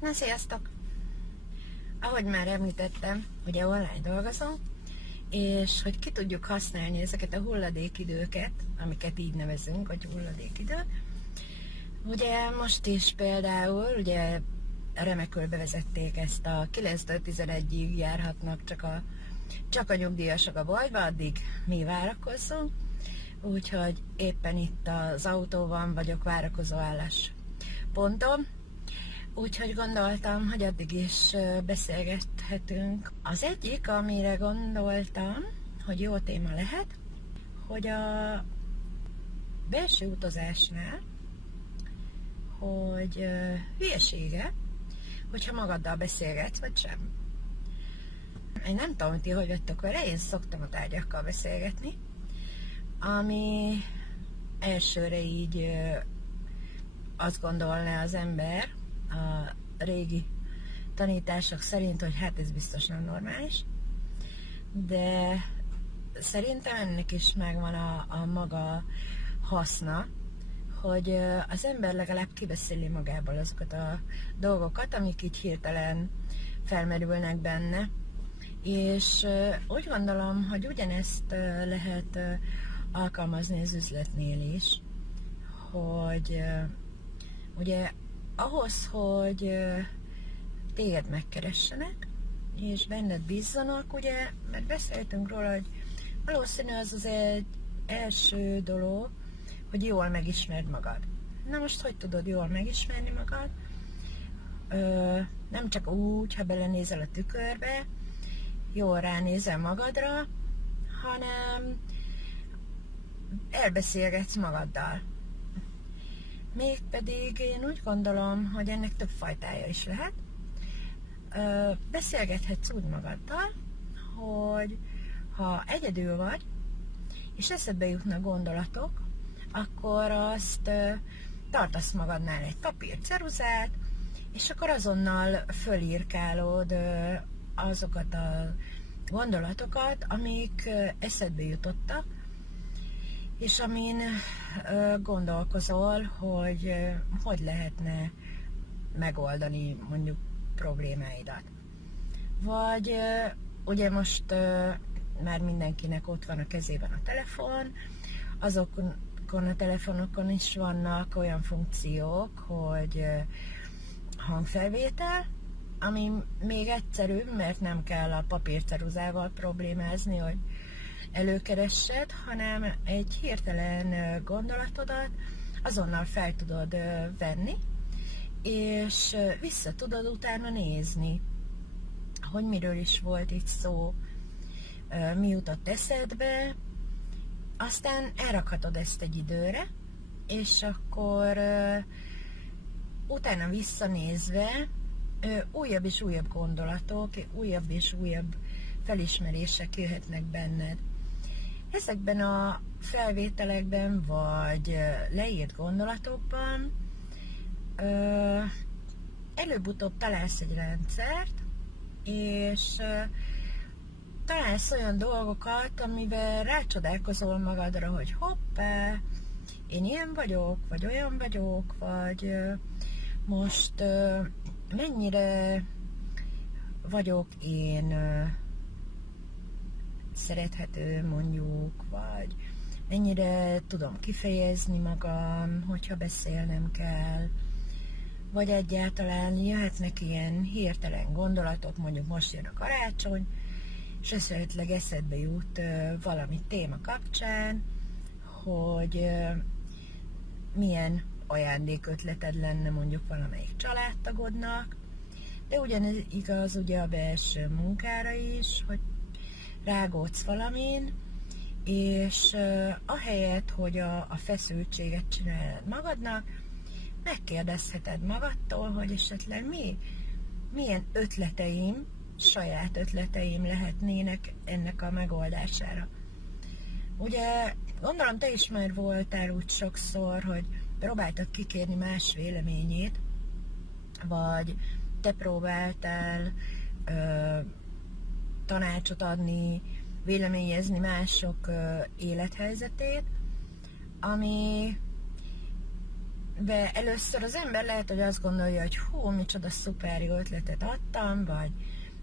Na, sziasztok! Ahogy már említettem, ugye online dolgozom, és hogy ki tudjuk használni ezeket a hulladékidőket, amiket így nevezünk, hogy hulladékidő. Ugye most is például, ugye remekül bevezették ezt a 9-től 11-ig járhatnak csak a nyugdíjasok a boltba, addig mi várakozzunk. Úgyhogy éppen itt az autóban vagyok várakozó állásponton. Úgyhogy gondoltam, hogy addig is beszélgethetünk. Az egyik, amire gondoltam, hogy jó téma lehet, hogy a belső utazásnál, hogy hülyesége, hogyha magaddal beszélgetsz, vagy sem. Én nem tudom, hogy ti hogy vagytok vele, én szoktam a tárgyakkal beszélgetni, ami elsőre így azt gondolná az ember, a régi tanítások szerint, hogy hát ez biztos nem normális, de szerintem ennek is megvan a maga haszna, hogy az ember legalább kibeszéli magából azokat a dolgokat, amik így hirtelen felmerülnek benne, és úgy gondolom, hogy ugyanezt lehet alkalmazni az üzletnél is, hogy ugye ahhoz, hogy téged megkeressenek, és benned bízzanak, ugye, mert beszéltünk róla, hogy valószínű az egy első dolog, hogy jól megismerd magad. Na most, hogy tudod jól megismerni magad? Nem csak úgy, ha belenézel a tükörbe, jól ránézel magadra, hanem elbeszélgetsz magaddal. Mégpedig én úgy gondolom, hogy ennek több fajtája is lehet. Beszélgethetsz úgy magaddal, hogy ha egyedül vagy, és eszedbe jutnak gondolatok, akkor azt tartasz magadnál egy papírceruzát, és akkor azonnal fölírkálod azokat a gondolatokat, amik eszedbe jutottak, és amin gondolkozol, hogy hogy lehetne megoldani mondjuk problémáidat. Vagy ugye most már mindenkinek ott van a kezében a telefon, azokon a telefonokon is vannak olyan funkciók, hogy hangfelvétel, ami még egyszerűbb, mert nem kell a papírceruzával problémázni, hogy előkeressed, hanem egy hirtelen gondolatodat azonnal fel tudod venni, és vissza tudod utána nézni, hogy miről is volt itt szó, mi jutott eszedbe, aztán elrakhatod ezt egy időre, és akkor utána visszanézve újabb és újabb gondolatok, újabb és újabb felismerések jöhetnek benned. Ezekben a felvételekben, vagy leírt gondolatokban előbb-utóbb találsz egy rendszert, és találsz olyan dolgokat, amivel rácsodálkozol magadra, hogy hoppá, én ilyen vagyok, vagy olyan vagyok, vagy most mennyire vagyok én szerethető mondjuk, vagy mennyire tudom kifejezni magam, hogyha beszélnem kell, vagy egyáltalán jöhetnek ilyen hirtelen gondolatok, mondjuk most jön a karácsony, és esetleg eszedbe jut valami téma kapcsán, hogy milyen ajándékötleted lenne mondjuk valamelyik családtagodnak, de ugyanez igaz ugye a belső munkára is, hogy rágódsz valamin, és ahelyett, hogy a feszültséget csinálod magadnak, megkérdezheted magadtól, hogy esetleg milyen ötleteim, saját ötleteim lehetnének ennek a megoldására. Ugye gondolom te is már voltál úgy sokszor, hogy próbáltak kikérni más véleményét, vagy te próbáltál tanácsot adni, véleményezni mások élethelyzetét, ami először az ember lehet, hogy azt gondolja, hogy hú, micsoda szuper jó ötletet adtam, vagy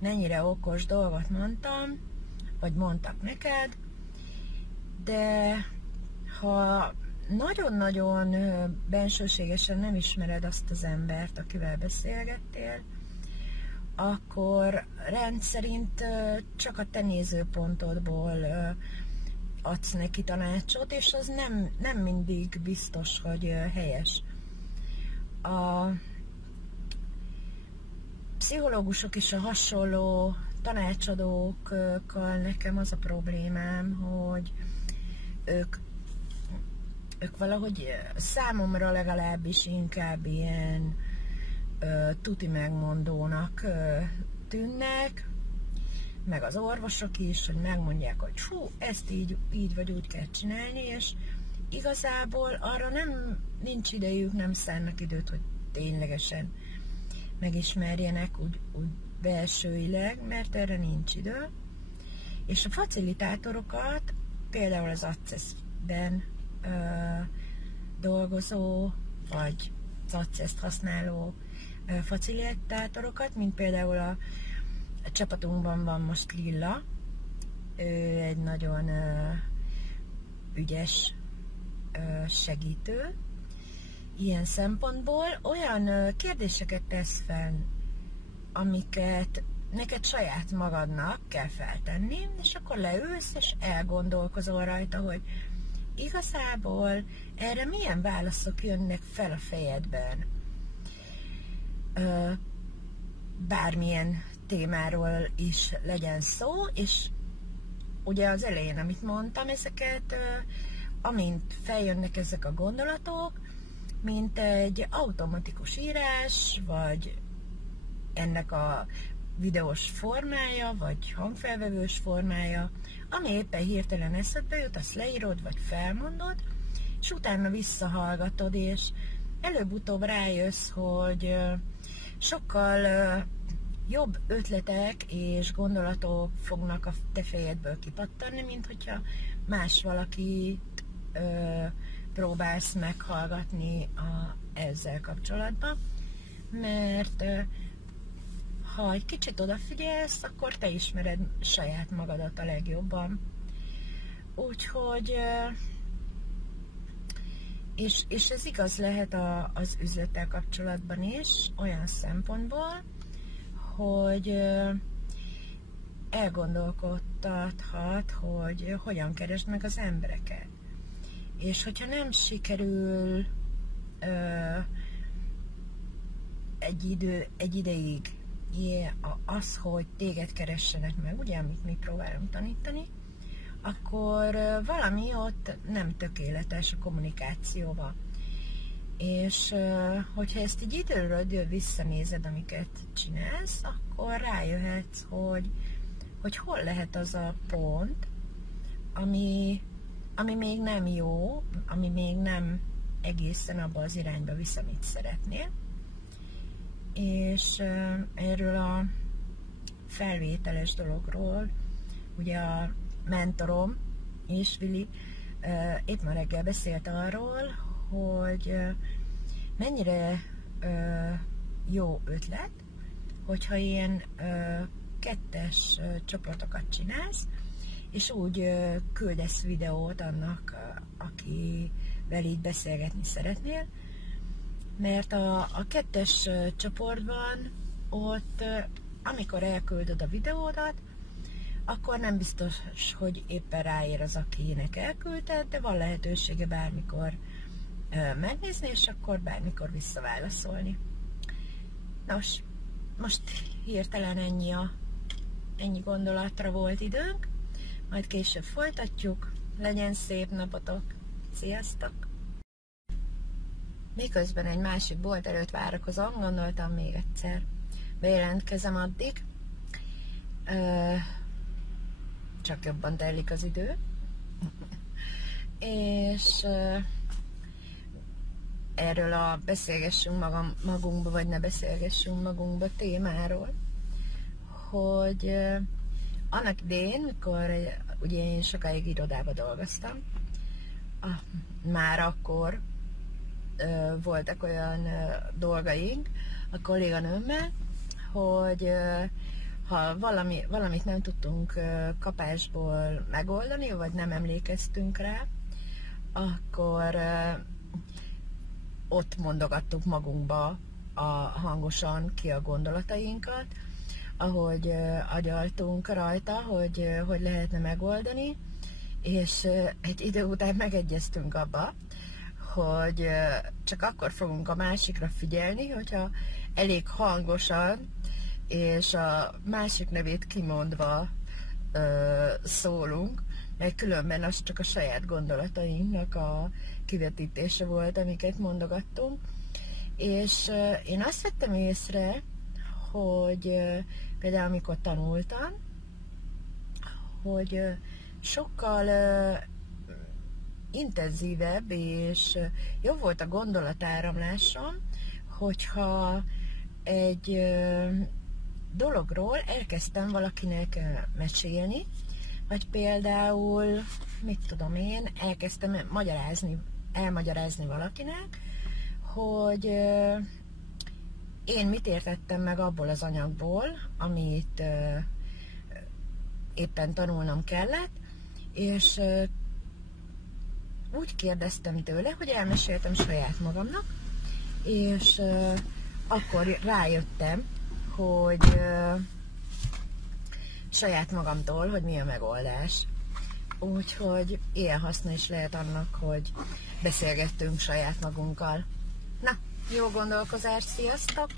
mennyire okos dolgot mondtam, vagy mondtak neked, de ha nagyon-nagyon bensőségesen nem ismered azt az embert, akivel beszélgettél, akkor rendszerint csak a te nézőpontodból adsz neki tanácsot, és az nem mindig biztos, hogy helyes. A pszichológusok és a hasonló tanácsadókkal nekem az a problémám, hogy ők valahogy számomra legalábbis inkább ilyen tuti megmondónak tűnnek, meg az orvosok is, hogy megmondják, hogy hú, ezt így vagy úgy kell csinálni, és igazából arra nincs idejük, nem szánnak időt, hogy ténylegesen megismerjenek úgy belsőileg, mert erre nincs idő. És a facilitátorokat, például az Access-ben dolgozó, vagy az Access-t használó facilitátorokat, mint például a csapatunkban van most Lilla, ő egy nagyon ügyes segítő. Ilyen szempontból olyan kérdéseket tesz fel, amiket neked saját magadnak kell feltenni, és akkor leülsz, és elgondolkozol rajta, hogy igazából erre milyen válaszok jönnek fel a fejedben. Bármilyen témáról is legyen szó, és ugye az elején, amit mondtam, ezeket, amint feljönnek ezek a gondolatok, mint egy automatikus írás, vagy ennek a videós formája, vagy hangfelvevős formája, ami éppen hirtelen eszedbe jut, azt leírod, vagy felmondod, és utána visszahallgatod, és előbb-utóbb rájössz, hogy sokkal jobb ötletek és gondolatok fognak a te fejedből kipattanni, mint hogyha más valakit próbálsz meghallgatni ezzel kapcsolatban, mert ha egy kicsit odafigyelsz, akkor te ismered saját magadat a legjobban. Úgyhogy és ez igaz lehet az üzlettel kapcsolatban is, olyan szempontból, hogy elgondolkodtathat, hogy hogyan keresd meg az embereket. És hogyha nem sikerül egy ideig az, hogy téged keressenek meg, ugye, amit mi próbálunk tanítani, akkor valami ott nem tökéletes a kommunikációval. És hogyha ezt így időről visszanézed, amiket csinálsz, akkor rájöhetsz, hogy hol lehet az a pont, ami még nem jó, ami még nem egészen abba az irányba visz, amit szeretnél. És erről a felvételes dologról, ugye a mentorom és Vili épp ma reggel beszélt arról, hogy mennyire jó ötlet, hogyha ilyen kettes csoportokat csinálsz, és úgy küldesz videót annak, akivel így beszélgetni szeretnél, mert a kettes csoportban ott, amikor elküldöd a videódat, akkor nem biztos, hogy éppen ráér az, akinek elküldted, de van lehetősége bármikor megnézni, és akkor bármikor visszaválaszolni. Nos, most hirtelen ennyi gondolatra volt időnk, majd később folytatjuk. Legyen szép napotok! Sziasztok! Miközben egy másik bolt előtt várakozom, gondoltam még egyszer bejelentkezem addig. Csak jobban telik az idő. És erről a beszélgessünk magunkba, vagy ne beszélgessünk magunkba témáról, hogy annak idején, mikor ugye én sokáig irodában dolgoztam, már akkor voltak olyan dolgaink a kolléganőmmel, hogy ha valamit nem tudtunk kapásból megoldani, vagy nem emlékeztünk rá, akkor ott mondogattuk magunkba hangosan ki a gondolatainkat, ahogy agyaltunk rajta, hogy lehetne megoldani, és egy idő után megegyeztünk abba, hogy csak akkor fogunk a másikra figyelni, hogyha elég hangosan és a másik nevét kimondva szólunk, mert különben az csak a saját gondolatainknak a kivetítése volt, amiket mondogattunk. És én azt vettem észre, hogy például amikor tanultam, hogy sokkal intenzívebb és jobb volt a gondolatáramlásom, hogyha egy dologról elkezdtem valakinek mesélni, vagy például, mit tudom én, elkezdtem elmagyarázni valakinek, hogy én mit értettem meg abból az anyagból, amit éppen tanulnom kellett, és úgy kérdeztem tőle, hogy elmeséltem saját magamnak, és akkor rájöttem, hogy saját magamtól, hogy mi a megoldás. Úgyhogy ilyen haszna is lehet annak, hogy beszélgettünk saját magunkkal. Na, jó gondolkozást, sziasztok!